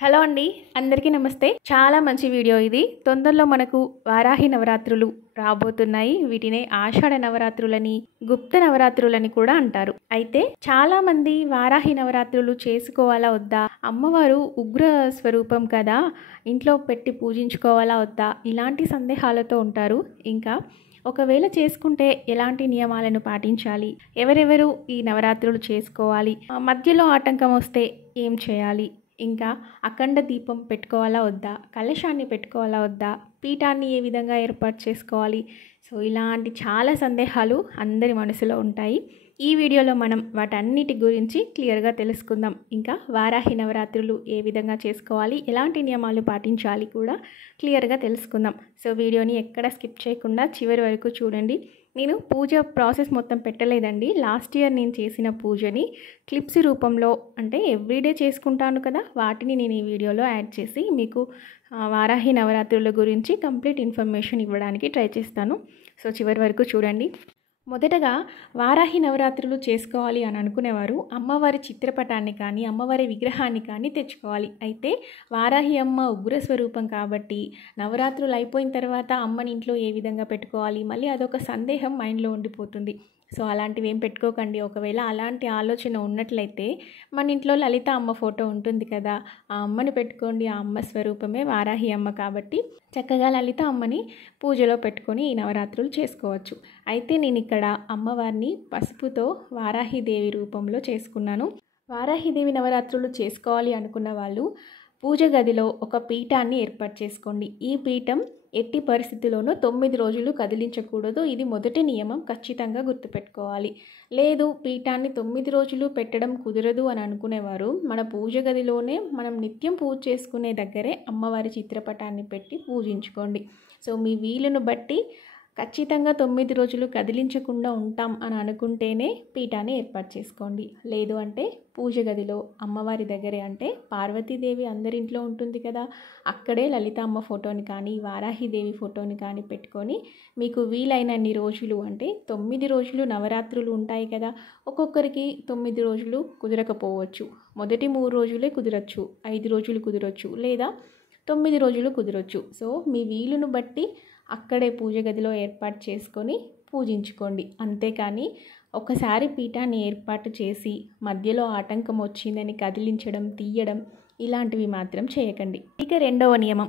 Hello అండి, అందరికీ నమస్తే. చాలా మంచి వీడియో ఇది. తొందరలో మనకు వారాహి నవరాత్రులు రాబోతున్నాయి. వీటినే ఆషాఢ నవరాత్రులని, గుప్త నవరాత్రులని కూడా అంటారు. అయితే చాలా మంది వారాహి నవరాత్రులు చేసుకోవాలా వద్దా, అమ్మవారు ఉగ్ర స్వరూపం కదా, ఇంట్లో పెట్టి పూజించుకోవాలా వద్దా, ఇలాంటి సందేహాలతో ఉంటారు. ఇంకా ఒకవేళ చేసుకుంటే ఎలాంటి నియమాలను పాటించాలి, ఎవరెవరు ఈ నవరాత్రులు చేసుకోవాలి, మధ్యలో ఆటంకం వస్తే ఏం చేయాలి, ఇంకా అఖండ దీపం పెట్టుకోవాలా వద్దా, కలశాన్ని పెట్టుకోవాలా వద్దా, పీఠాన్ని ఏ విధంగా ఏర్పాటు చేసుకోవాలి, సో ఇలాంటి చాలా సందేహాలు అందరి మనసులో ఉంటాయి. ఈ వీడియోలో మనం వాటన్నిటి గురించి క్లియర్గా తెలుసుకుందాం. ఇంకా వారాహి నవరాత్రులు ఏ విధంగా చేసుకోవాలి, ఎలాంటి నియమాలు పాటించాలి కూడా క్లియర్గా తెలుసుకుందాం. సో వీడియోని ఎక్కడ స్కిప్ చేయకుండా చివరి వరకు చూడండి. నేను పూజ ప్రాసెస్ మొత్తం పెట్టలేదండి. లాస్ట్ ఇయర్ నేను చేసిన పూజని క్లిప్స్ రూపంలో, అంటే ఎవ్రీడే చేసుకుంటాను కదా, వాటిని నేను ఈ వీడియోలో యాడ్ చేసి మీకు వారాహి నవరాత్రుల గురించి కంప్లీట్ ఇన్ఫర్మేషన్ ఇవ్వడానికి ట్రై చేస్తాను. సో చివరి వరకు చూడండి. మొదటగా వారాహి నవరాత్రులు చేసుకోవాలి అని అనుకునేవారు అమ్మవారి చిత్రపటాన్ని కానీ అమ్మవారి విగ్రహాన్ని కానీ తెచ్చుకోవాలి. అయితే వారాహి అమ్మ ఉగ్రస్వరూపం కాబట్టి నవరాత్రులు అయిపోయిన తర్వాత అమ్మని ఇంట్లో ఏ విధంగా పెట్టుకోవాలి, మళ్ళీ అదొక సందేహం మైండ్లో ఉండిపోతుంది. సో అలాంటివి ఏం పెట్టుకోకండి. ఒకవేళ అలాంటి ఆలోచన ఉన్నట్లయితే మన ఇంట్లో లలిత అమ్మ ఫోటో ఉంటుంది కదా, ఆ అమ్మని పెట్టుకోండి. ఆ అమ్మ స్వరూపమే వారాహి అమ్మ కాబట్టి చక్కగా లలిత అమ్మని పూజలో పెట్టుకొని ఈ నవరాత్రులు చేసుకోవచ్చు. అయితే నేను ఇక్కడ అమ్మవారిని పసుపుతో వారాహిదేవి రూపంలో చేసుకున్నాను. వారాహిదేవి నవరాత్రులు చేసుకోవాలి అనుకున్న వాళ్ళు పూజ గదిలో ఒక పీఠాన్ని ఏర్పాటు చేసుకోండి. ఈ పీఠం ఎట్టి పరిస్థితిలోనూ 9 రోజులు కదిలించకూడదు. ఇది మొదటి నియమం, ఖచ్చితంగా గుర్తుపెట్టుకోవాలి. లేదు పీఠాన్ని 9 రోజులు పెట్టడం కుదరదు అని అనుకునేవారు మన పూజ గదిలోనే మనం నిత్యం పూజ చేసుకునే దగ్గరే అమ్మవారి చిత్రపటాన్ని పెట్టి పూజించుకోండి. సో మీ వీలును బట్టి ఖచ్చితంగా 9 రోజులు కదిలించకుండా ఉంటాం అని అనుకుంటేనే పీఠాన్ని ఏర్పాటు చేసుకోండి. లేదు అంటే పూజ గదిలో అమ్మవారి దగ్గరే, అంటే పార్వతీదేవి అందరింట్లో ఉంటుంది కదా, అక్కడే లలిత అమ్మ ఫోటోని కానీ వారాహిదేవి ఫోటోని కానీ పెట్టుకొని మీకు వీలైనన్ని రోజులు, అంటే 9 రోజులు నవరాత్రులు ఉంటాయి కదా, ఒక్కొక్కరికి 9 రోజులు కుదరకపోవచ్చు. మొదటి 3 రోజులే కుదరచ్చు, 5 రోజులు కుదరచ్చు, లేదా 9 రోజులు కుదరచ్చు. సో మీ వీలును బట్టి అక్కడే పూజ గదిలో ఏర్పాటు చేసుకొని పూజించుకోండి. అంతేకాని ఒకసారి పీఠాన్ని ఏర్పాటు చేసి మధ్యలో ఆటంకం వచ్చిందని కదిలించడం, తీయడం ఇలాంటివి మాత్రం చేయకండి. ఇక రెండవ నియమం,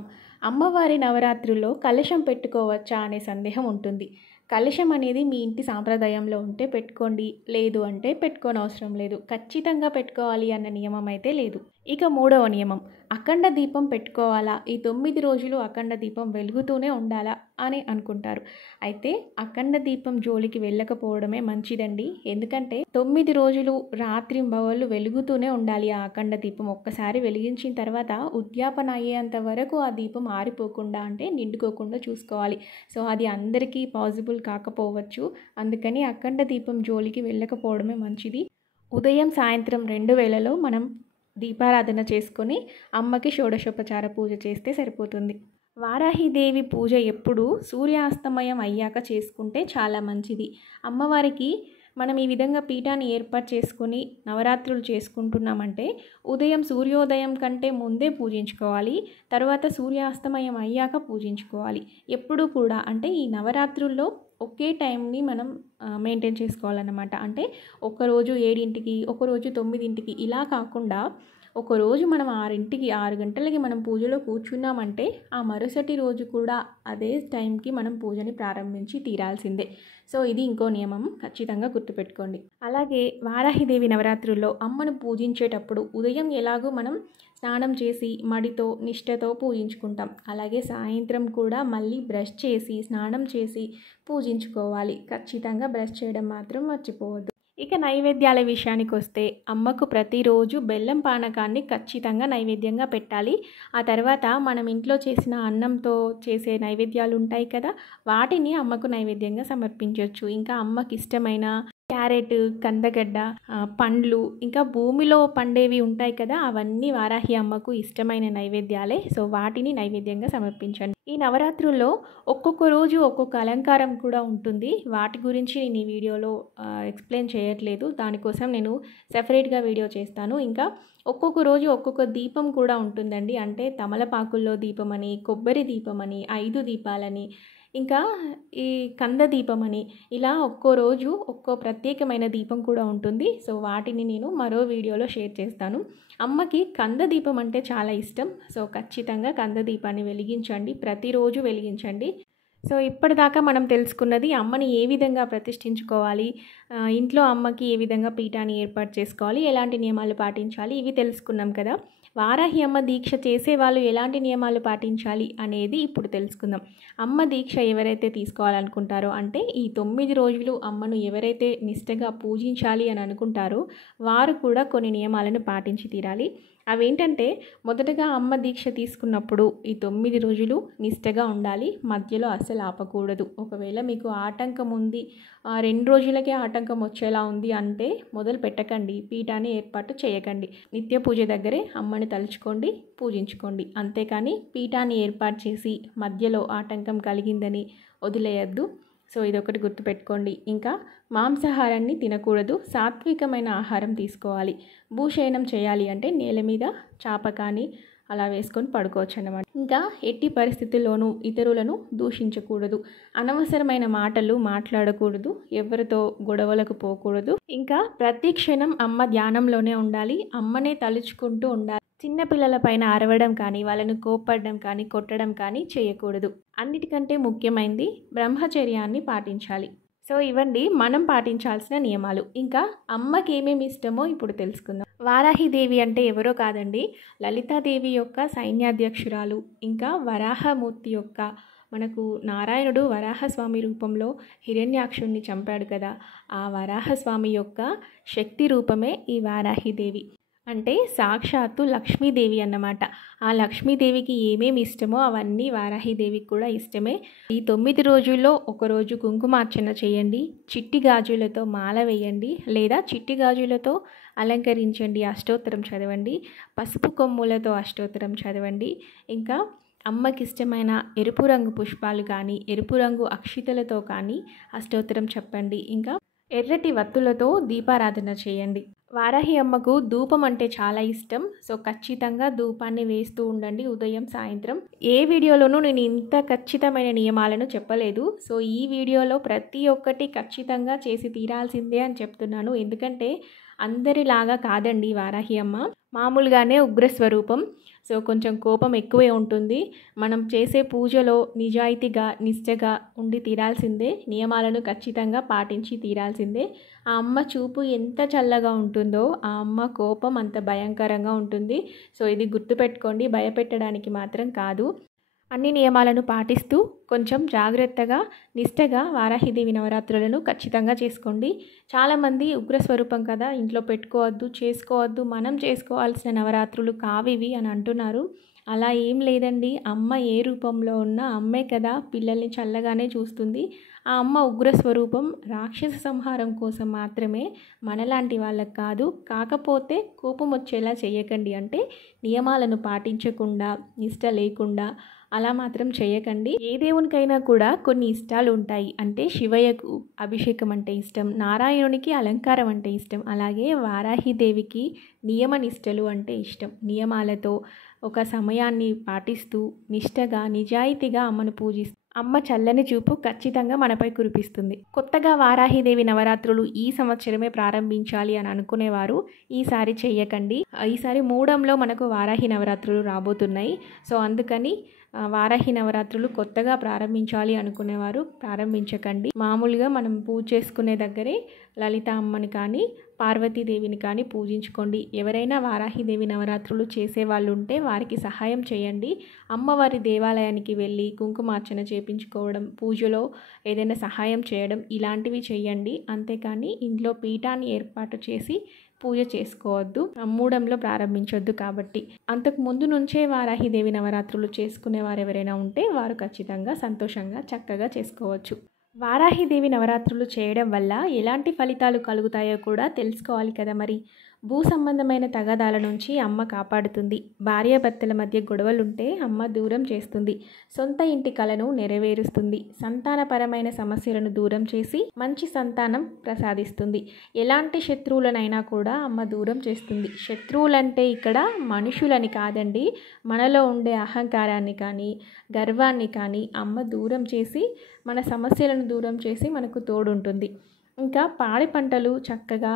అమ్మవారి నవరాత్రుల్లో కలశం పెట్టుకోవచ్చా అనే సందేహం ఉంటుంది. కలశం అనేది మీ ఇంటి సాంప్రదాయంలో ఉంటే పెట్టుకోండి, లేదు అంటే పెట్టుకోనవసరం లేదు. ఖచ్చితంగా పెట్టుకోవాలి అన్న నియమం అయితే లేదు. ఇక మూడవ నియమం, అఖండ దీపం పెట్టుకోవాలా, ఈ 9 రోజులు అఖండ దీపం వెలుగుతూనే ఉండాలా అని అనుకుంటారు. అయితే అఖండ దీపం జోలికి వెళ్ళకపోవడమే మంచిదండి. ఎందుకంటే 9 రోజులు రాత్రింబవళ్ళు వెలుగుతూనే ఉండాలి ఆ అఖండ దీపం. ఒక్కసారి వెలిగించిన తర్వాత ఉద్యాపన అయ్యేంత వరకు ఆ దీపం ఆరిపోకుండా, అంటే నిండుకోకుండా చూసుకోవాలి. సో అది అందరికీ పాసిబుల్ కాకపోవచ్చు. అందుకని అఖండ దీపం జోలికి వెళ్ళకపోవడమే మంచిది. ఉదయం సాయంత్రం 2 వేళలో మనం దీపారాధన చేసుకొని అమ్మకి షోడశోపచార పూజ చేస్తే సరిపోతుంది. వారాహిదేవి పూజ ఎప్పుడు సూర్యాస్తమయం అయ్యాక చేసుకుంటే చాలా మంచిది. అమ్మవారికి మనం ఈ విధంగా పీఠాన్ని ఏర్పాటు చేసుకొని నవరాత్రులు చేసుకుంటున్నామంటే ఉదయం సూర్యోదయం కంటే ముందే పూజించుకోవాలి, తర్వాత సూర్యాస్తమయం అయ్యాక పూజించుకోవాలి. ఎప్పుడు కూడా అంటే ఈ నవరాత్రుల్లో ఒకే టైంని మనం మెయింటైన్ చేసుకోవాలన్నమాట. అంటే ఒకరోజు 7ంటికి, ఒకరోజు 9ంటికి ఇలా కాకుండా ఒకరోజు మనం 6 గంటలకి మనం పూజలో కూర్చున్నామంటే ఆ మరుసటి రోజు కూడా అదే టైంకి మనం పూజని ప్రారంభించి తీరాల్సిందే. సో ఇది ఇంకో నియమం, ఖచ్చితంగా గుర్తుపెట్టుకోండి. అలాగే వారాహిదేవి నవరాత్రుల్లో అమ్మను పూజించేటప్పుడు ఉదయం ఎలాగో మనం స్నానం చేసి మడితో నిష్టతో పూజించుకుంటాం, అలాగే సాయంత్రం కూడా మళ్ళీ బ్రష్ చేసి స్నానం చేసి పూజించుకోవాలి. ఖచ్చితంగా బ్రష్ చేయడం మాత్రం మర్చిపోవద్దు. ఇక నైవేద్యాల విషయానికి వస్తే అమ్మకు ప్రతిరోజు బెల్లం పానకాన్ని ఖచ్చితంగా నైవేద్యంగా పెట్టాలి. ఆ తర్వాత మనం ఇంట్లో చేసిన అన్నంతో చేసే నైవేద్యాలు ఉంటాయి కదా, వాటిని అమ్మకు నైవేద్యంగా సమర్పించవచ్చు. ఇంకా అమ్మకి ఇష్టమైన క్యారెట్, కందగడ్డ, పండ్లు, ఇంకా భూమిలో పండేవి ఉంటాయి కదా, అవన్నీ వారాహి అమ్మకు ఇష్టమైన నైవేద్యాలే. సో వాటిని నైవేద్యంగా సమర్పించండి. ఈ నవరాత్రుల్లో ఒక్కొక్క రోజు ఒక్కొక్క అలంకారం కూడా ఉంటుంది. వాటి గురించి నేను ఈ వీడియోలో ఎక్స్ప్లెయిన్ చేయట్లేదు. దానికోసం నేను సెపరేట్గా వీడియో చేస్తాను. ఇంకా ఒక్కొక్క రోజు ఒక్కొక్క దీపం కూడా ఉంటుందండి. అంటే తమలపాకుల్లో దీపం అని, కొబ్బరి దీపం అని, 5 దీపాలని, ఇంకా ఈ కంద దీపం అని, ఇలా ఒక్కో రోజు ఒక్కో ప్రత్యేకమైన దీపం కూడా ఉంటుంది. సో వాటిని నేను మరో వీడియోలో షేర్ చేస్తాను. అమ్మకి కంద దీపం అంటే చాలా ఇష్టం. సో ఖచ్చితంగా కంద దీపాన్ని వెలిగించండి, ప్రతిరోజు వెలిగించండి. సో ఇప్పటిదాకా మనం తెలుసుకున్నది అమ్మని ఏ విధంగా ప్రతిష్ఠించుకోవాలి, ఇంట్లో అమ్మకి ఏ విధంగా పీఠాన్ని ఏర్పాటు చేసుకోవాలి, ఎలాంటి నియమాలు పాటించాలి, ఇవి తెలుసుకున్నాం కదా. వారాహి అమ్మ దీక్ష చేసేవాళ్ళు ఎలాంటి నియమాలు పాటించాలి అనేది ఇప్పుడు తెలుసుకుందాం. అమ్మ దీక్ష ఎవరైతే తీసుకోవాలనుకుంటారో, అంటే ఈ 9 రోజులు అమ్మను ఎవరైతే నిష్టగా పూజించాలి అని అనుకుంటారో వారు కూడా కొన్ని నియమాలను పాటించి తీరాలి. అవేంటంటే, మొదటగా అమ్మ దీక్ష తీసుకున్నప్పుడు ఈ 9 రోజులు నిష్టగా ఉండాలి, మధ్యలో అస్సలు ఆపకూడదు. ఒకవేళ మీకు ఆటంకం ఉంది, 2 రోజులకే ఆటంకం వచ్చేలా ఉంది అంటే మొదలు పెట్టకండి, పీఠాన్ని ఏర్పాటు చేయకండి. నిత్య పూజ దగ్గరే అమ్మని తలుచుకోండి, పూజించుకోండి. అంతేకాని పీఠాన్ని ఏర్పాటు చేసి మధ్యలో ఆటంకం కలిగిందని వదిలేయద్దు. సో ఇదొకటి గుర్తుపెట్టుకోండి. ఇంకా మాంసాహారాన్ని తినకూడదు, సాత్వికమైన ఆహారం తీసుకోవాలి. భూశయనం చేయాలి అంటే నేల మీద చాప కానీ అలా వేసుకొని పడుకోవచ్చు అన్నమాట. ఇంకా ఎట్టి పరిస్థితుల్లోనూ ఇతరులను దూషించకూడదు, అనవసరమైన మాటలు మాట్లాడకూడదు, ఎవరితో గొడవలకు పోకూడదు. ఇంకా ప్రతి క్షణం అమ్మ ధ్యానంలోనే ఉండాలి, అమ్మనే తలుచుకుంటూ ఉండాలి. చిన్నపిల్లల పైన అరవడం కానీ, వాళ్ళను కోప్పడడం కానీ, కొట్టడం కానీ చేయకూడదు. అన్నిటికంటే ముఖ్యమైనది బ్రహ్మచర్యాన్ని పాటించాలి. సో ఇవండి మనం పాటించాల్సిన నియమాలు. ఇంకా అమ్మకి ఏమేమి ఇష్టమో ఇప్పుడు తెలుసుకుందాం. వారాహిదేవి అంటే ఎవరో కాదండి, లలితాదేవి యొక్క సైన్యాధ్యక్షురాలు. ఇంకా వరాహమూర్తి యొక్క, మనకు నారాయణుడు వరాహస్వామి రూపంలో హిరణ్యాక్షుణ్ణి చంపాడు కదా, ఆ వరాహస్వామి యొక్క శక్తి రూపమే ఈ వారాహిదేవి. అంటే సాక్షాత్తు లక్ష్మీదేవి అన్నమాట. ఆ లక్ష్మీదేవికి ఏమేమి ఇష్టమో అవన్నీ వారాహిదేవికి కూడా ఇష్టమే. ఈ 9 రోజుల్లో ఒకరోజు కుంకుమార్చన చేయండి, చిట్టి గాజులతో మాల వేయండి, లేదా చిట్టి గాజులతో అలంకరించండి, అష్టోత్తరం చదవండి, పసుపు కొమ్ములతో అష్టోత్తరం చదవండి. ఇంకా అమ్మకి ఇష్టమైన ఎరుపు రంగు పుష్పాలు కానీ, ఎరుపు రంగు అక్షితలతో కానీ అష్టోత్తరం చెప్పండి. ఇంకా ఎర్రటి వత్తులతో దీపారాధన చేయండి. వారాహి అమ్మకు ధూపం అంటే చాలా ఇష్టం. సో ఖచ్చితంగా ధూపాన్ని వేస్తూ ఉండండి, ఉదయం సాయంత్రం. ఏ వీడియోలోనూ నేను ఇంత ఖచ్చితమైన నియమాలను చెప్పలేదు. సో ఈ వీడియోలో ప్రతి ఒక్కటి ఖచ్చితంగా చేసి తీరాల్సిందే అని చెప్తున్నాను. ఎందుకంటే అందరిలాగా కాదండి వారాహి అమ్మ, మామూలుగానే ఉగ్రస్వరూపం. సో కొంచెం కోపం ఎక్కువే ఉంటుంది. మనం చేసే పూజలో నిజాయితీగా నిష్టగా ఉండి తీరాల్సిందే, నియమాలను ఖచ్చితంగా పాటించి తీరాల్సిందే. ఆ అమ్మ చూపు ఎంత చల్లగా ఉంటుందో ఆ అమ్మ కోపం అంత భయంకరంగా ఉంటుంది. సో ఇది గుర్తుపెట్టుకోండి, భయపెట్టడానికి మాత్రం కాదు. అన్ని నియమాలను పాటిస్తూ కొంచెం జాగ్రత్తగా నిష్టగా వారాహిదేవి నవరాత్రులను ఖచ్చితంగా చేసుకోండి. చాలామంది ఉగ్రస్వరూపం కదా, ఇంట్లో పెట్టుకోవద్దు, చేసుకోవద్దు, మనం చేసుకోవాల్సిన నవరాత్రులు కావివి అని అంటున్నారు. అలా ఏం లేదండి. అమ్మ ఏ రూపంలో ఉన్నా అమ్మే కదా, పిల్లల్ని చల్లగానే చూస్తుంది. ఆ అమ్మ ఉగ్రస్వరూపం రాక్షస సంహారం కోసం మాత్రమే, మనలాంటి వాళ్ళకి కాదు. కాకపోతే కోపం వచ్చేలా చేయకండి, అంటే నియమాలను పాటించకుండా నిష్ట లేకుండా అలా మాత్రం చేయకండి. ఏ దేవునికైనా కూడా కొన్ని ఇష్టాలు ఉంటాయి. అంటే శివయ్యకు అభిషేకం అంటే ఇష్టం, నారాయణునికి అలంకారం అంటే ఇష్టం, అలాగే వారాహిదేవికి నియమ నిష్టలు అంటే ఇష్టం. నియమాలతో ఒక సమయాన్ని పాటిస్తూ నిష్టగా నిజాయితీగా అమ్మను పూజిస్తూ అమ్మ చల్లని చూపు ఖచ్చితంగా మనపై కురిపిస్తుంది. కొత్తగా వారాహిదేవి నవరాత్రులు ఈ సంవత్సరమే ప్రారంభించాలి అని అనుకునేవారు ఈసారి చెయ్యకండి. ఈసారి మూడంలో మనకు వారాహి నవరాత్రులు రాబోతున్నాయి. సో అందుకని వారాహి నవరాత్రులు కొత్తగా ప్రారంభించాలి అనుకునేవారు ప్రారంభించకండి. మామూలుగా మనం పూజ చేసుకునే దగ్గరే లలిత అమ్మని కానీ పార్వతీదేవిని కానీ పూజించుకోండి. ఎవరైనా వారాహిదేవి నవరాత్రులు చేసే వాళ్ళు ఉంటే వారికి సహాయం చేయండి. అమ్మవారి దేవాలయానికి వెళ్ళి కుంకుమార్చన చేయించుకోవడం, పూజలో ఏదైనా సహాయం చేయడం ఇలాంటివి చేయండి. అంతేకాని ఇంట్లో పీఠాన్ని ఏర్పాటు చేసి పూజ చేసుకోవద్దు, మూడంలో ప్రారంభించొద్దు. కాబట్టి అంతకు ముందు నుంచే వారాహిదేవి నవరాత్రులు చేసుకునే వారు ఎవరైనా ఉంటే వారు ఖచ్చితంగా సంతోషంగా చక్కగా చేసుకోవచ్చు. వారాహిదేవి నవరాత్రులు చేయడం వల్ల ఎలాంటి ఫలితాలు కలుగుతాయో కూడా తెలుసుకోవాలి కదా మరి. భూ సంబంధమైన తగాదాల నుంచి అమ్మ కాపాడుతుంది. భార్యాభర్తల మధ్య గొడవలుంటే అమ్మ దూరం చేస్తుంది. సొంత ఇంటి కలను నెరవేరుస్తుంది. సంతానపరమైన సమస్యలను దూరం చేసి మంచి సంతానం ప్రసాదిస్తుంది. ఎలాంటి శత్రువులనైనా కూడా అమ్మ దూరం చేస్తుంది. శత్రువులంటే ఇక్కడ మనుషులని కాదండి, మనలో ఉండే అహంకారాన్ని కానీ గర్వాన్ని కానీ అమ్మ దూరం చేసి మన సమస్యలను దూరం చేసి మనకు తోడుంటుంది. ఇంకా పాడి పంటలు చక్కగా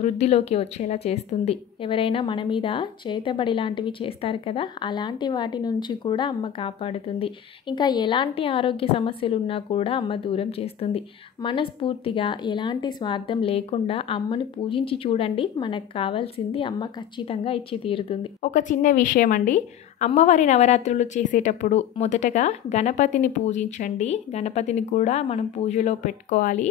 వృద్ధిలోకి వచ్చేలా చేస్తుంది. ఎవరైనా మన మీద చేతబడి లాంటివి చేస్తారు కదా, అలాంటి వాటి నుంచి కూడా అమ్మ కాపాడుతుంది. ఇంకా ఎలాంటి ఆరోగ్య సమస్యలు ఉన్నా కూడా అమ్మ దూరం చేస్తుంది. మనస్ఫూర్తిగా ఎలాంటి స్వార్థం లేకుండా అమ్మను పూజించి చూడండి, మనకు కావాల్సింది అమ్మ ఖచ్చితంగా ఇచ్చి తీరుతుంది. ఒక చిన్న విషయం అండి, అమ్మవారి నవరాత్రులు చేసేటప్పుడు మొదటగా గణపతిని పూజించండి. గణపతిని కూడా మనం పూజలో పెట్టుకోవాలి.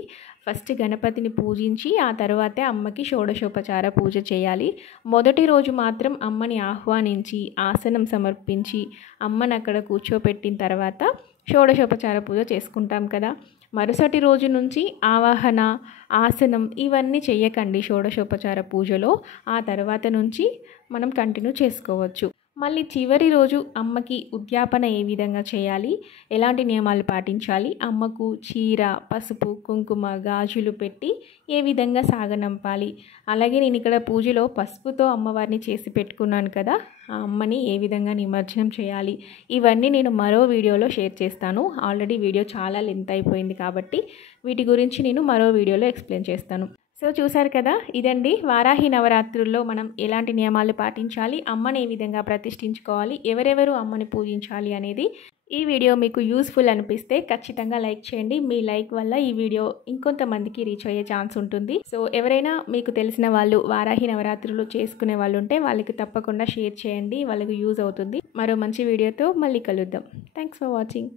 ఫస్ట్ గణపతిని పూజించి ఆ తర్వాతే అమ్మకి షోడశోపచార పూజ చేయాలి. మొదటి రోజు మాత్రం అమ్మని ఆహ్వానించి ఆసనం సమర్పించి అమ్మని అక్కడ కూర్చోపెట్టిన తర్వాత షోడశోపచార పూజ చేసుకుంటాం కదా. మరుసటి రోజు నుంచి ఆవాహన, ఆసనం ఇవన్నీ చెయ్యకండి షోడశోపచార పూజలో. ఆ తర్వాత నుంచి మనం కంటిన్యూ చేసుకోవచ్చు. మళ్ళీ చివరి రోజు అమ్మకి ఉద్యాపన ఏ విధంగా చేయాలి, ఎలాంటి నియమాలు పాటించాలి, అమ్మకు చీర, పసుపు, కుంకుమ, గాజులు పెట్టి ఏ విధంగా సాగనంపాలి, అలాగే నేను ఇక్కడ పూజలో పసుపుతో అమ్మవారిని చేసి పెట్టుకున్నాను కదా, ఆ అమ్మని ఏ విధంగా నిమజ్జనం చేయాలి, ఇవన్నీ నేను మరో వీడియోలో షేర్ చేస్తాను. ఆల్రెడీ వీడియో చాలా లెంత్ అయిపోయింది కాబట్టి వీటి గురించి నేను మరో వీడియోలో ఎక్స్ప్లెయిన్ చేస్తాను. సో చూసారు కదా, ఇదండి వారాహి నవరాత్రుల్లో మనం ఎలాంటి నియమాలు పాటించాలి, అమ్మని ఏ విధంగా ప్రతిష్ఠించుకోవాలి, ఎవరెవరు అమ్మని పూజించాలి అనేది. ఈ వీడియో మీకు యూస్ఫుల్ అనిపిస్తే ఖచ్చితంగా లైక్ చేయండి. మీ లైక్ వల్ల ఈ వీడియో ఇంకొంతమందికి రీచ్ అయ్యే ఛాన్స్ ఉంటుంది. సో ఎవరైనా మీకు తెలిసిన వాళ్ళు వారాహి నవరాత్రులు చేసుకునే వాళ్ళు ఉంటే వాళ్ళకి తప్పకుండా షేర్ చేయండి, వాళ్ళకి యూజ్ అవుతుంది. మరో మంచి వీడియోతో మళ్ళీ కలుద్దాం. Thanks for watching.